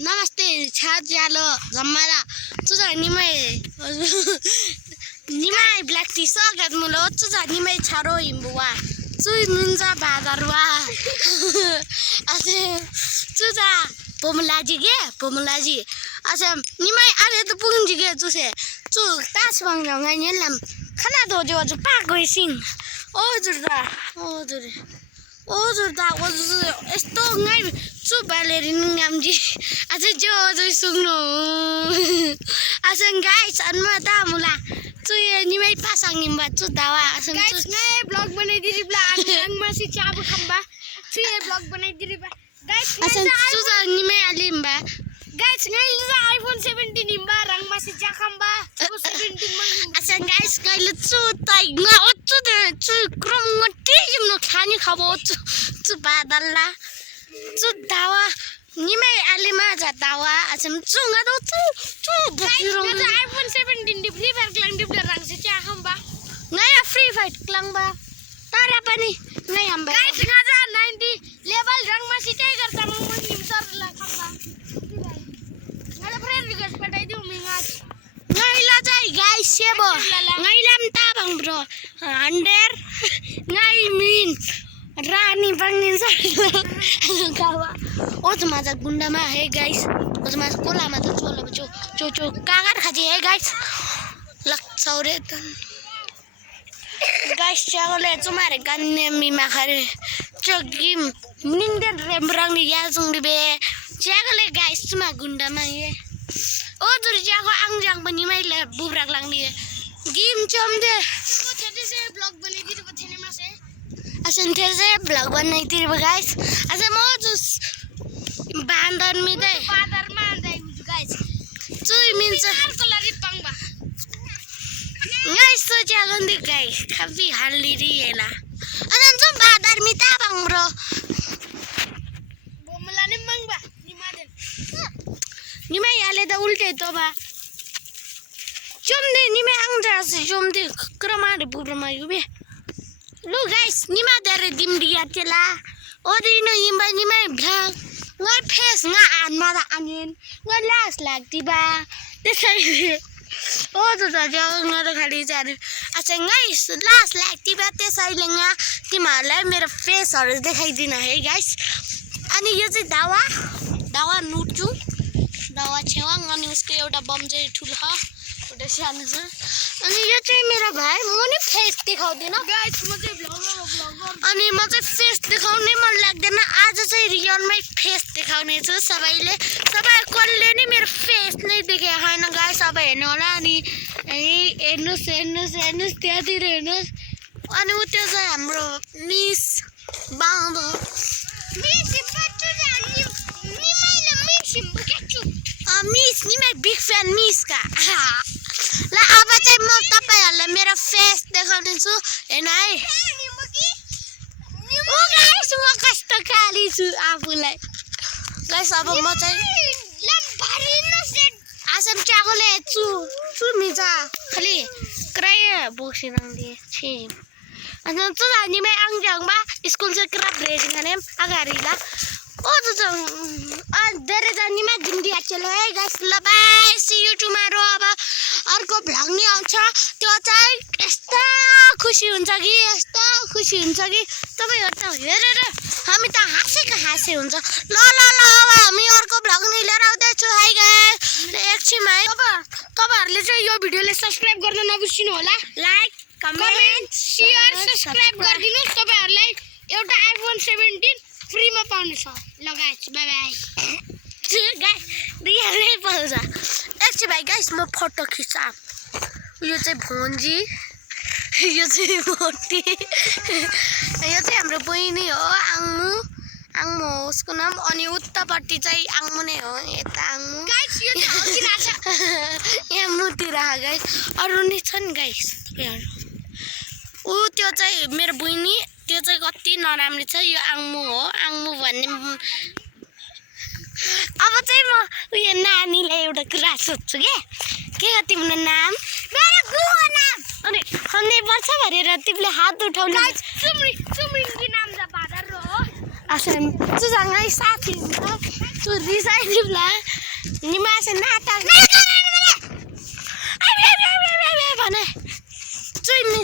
नमस्ते छाज्यालो जम्माला तुझा निमै निमै black tea स्वागत मुलो तुझा निमै छारो हिम्बुवा चुई मुन्जा बादरवा असे तुझा पोमलाजी गे पोमलाजी असे निमै आले त पुंजी गे तुसे चु तास बंगा ngainyelam khana dojo ju pa goisin ओजुरदा ओजु यस्तो ngai चु बालेरिन ngamji aja jo jo sungno asang guys anma ta mula चु ये निमै pasang nimba चु dawa asang guys ngai vlog बनाइदिरी ब्ला ang masi चाब खम्बा चु ये vlog बनाइदिरी बा guys asang चु जा निमै alimba guys ngai Lija iPhone 17 nimba rang masi cha खम्बा 17 mang asang guys kaile चु tai nga ochu de चु krom ngoti jimno khani khabo चु badalla चु dawa निमै alima ja dawa asam चु ngado चु bokirong liza iPhone 17 di free fire klang di rang si cha खम्बा naya free fight klang ba tara pani ngai hamba guys ngaja 90 level rang masi chai garta mang nim sar la खम्बा ngala friend request patai diu mingas ngai la jai guys sebo ngai lam ta bang bro 100 ngai min rani bangin sar kawa ओजमाजा गुन्डामा hey guys ओजमाजा Kolama त चोला चो कागार खाजे hey guys लक्छौरे guys चागले चुमारे गन्ने मिमा खरे चोगिम निंदेन रेमरंग नि याजंग दिबे चागले guys चुमा गुन्डामा हे ओ जुर जाको आंजांग पनि मैले बुब्राक लांनि गिम चमदे को छते से ब्लॉग बनाइदिरी बथेने मा से असन से ब्लॉग बनाइदिरी गाइस अझ म जुस बान्दर मिदै बादर मा आउँदै गाइस चुई मिन्छ कलर पंगबा गाइस तो जागन्दी गाइस खबी हालिरी हेला अनन जो बादर मिता बंग्रो बोमला नि मंगबा निमादेन निमै याले त उल्टे त बा जुमदे निमै आंजास जुमदे क्रमारे बुब्रमा युबे लु गाइस निमा दरे दिमडिया तेला ओदिनो यिम्बा निमै भ्लाग ngai face nga an ma da anin ngai las lagdiba त्यसैले ओ जुदा जाउ nga त खाली जाने अच्छा ngai las lagdiba त्यसैले nga तिमीहरुलाई मेरो फेसहरु देखाइदिन है गाइस अनि यो चाहिँ दावा नुटु दावा छेवा अनि उसको एउटा बम चाहिँ ठुलो छ एउटा सानो छ अनि यो चाहिँ मेरो भाइ म नि फेस देखाउँदिन गाइस म चाहिँ ब्लगर अनि म चाहिँ फेस देखाउनै मन लाग्दैन आज चाहिँ रियलमै फेस देखाउने छु सबैले कसले नि मेरो फेस नै देखे छैन गाइस अब हेर्नु होला अनि हेर्नुस् त्यहाँतिर हेर्नुस् अनि उ त्यो चाहिँ हाम्रो मिस बाउँदो मिस पच्चु जानी निमैले मिस बुकेछु मिस निमै बिग फ्यान मिसका ल अब चाहिँ म तपाईहरुलाई मेरो फेस देखाउने छु हेर्न है ओ गाइस म कस्तो काली छु आफुलाई गाइस अब म चाहिँ आसम चागोले छु मिजा खाली क्राय बोक्सिनङ दे छे अनि त निमै आंजङबा स्कुल चाहिँ क्राब रेडिङ आने अगाडिला ओ त धेरै जनीमा जिन्दी आचले है गाइस ल बाइ सी यु टुमारो अब अर्को भ्लग नि आउँछ त्यो चाहिँ यस्तो खुसी हुन्छ कि तपाईहरु त हेरेर हामी त हाँसे हुन्छ ल अब हामी अर्को भ्लग नि लिएर आउँदै छु है गाइस एकछिनमा है तपाईहरुले चाहिँ यो भिडियोले सब्स्क्राइब गर्न नबिर्सिनु होला लाइक कमेन्ट शेयर सब्स्क्राइब गरिदिनुस् तपाईहरुलाई एउटा iPhone 17 फ्री मा पाउने छ लगाइछ बाइ बाइ गाइस रियलै पाउँछ एकछिन भाइ गाइस म फोटो खिचा यो चाहिँ भोन्जी यो चाहिँ मोटी यो चाहिँ हाम्रो बहिनी हो आङमु हो उसको नाम अनि उत्तापट्टि चाहिँ आङमु नै हो यता आङमु गाइस यो चाहिँ हगिराछ यहाँ मुती रह गाइस अरु नि छन् गाइस तपाईहरु उ त्यो चाहिँ मेरो बहिनी त्यो चाहिँ कति नराम्रो छ यो आङमु हो आङमु भन्ने अब चाहिँ म उयो नानीलाई एउटा कुरा सोध्छु के हो तिम्रो नाम मेरो गुगो नाम अनि खन्ने पर्छ भनेर तिमीले हात उठाउनु सुमरी नाम जा बादर हो असम तुझा साथी हुन्छ तू रिसाइदिउला निमासे नाता भने चुइमी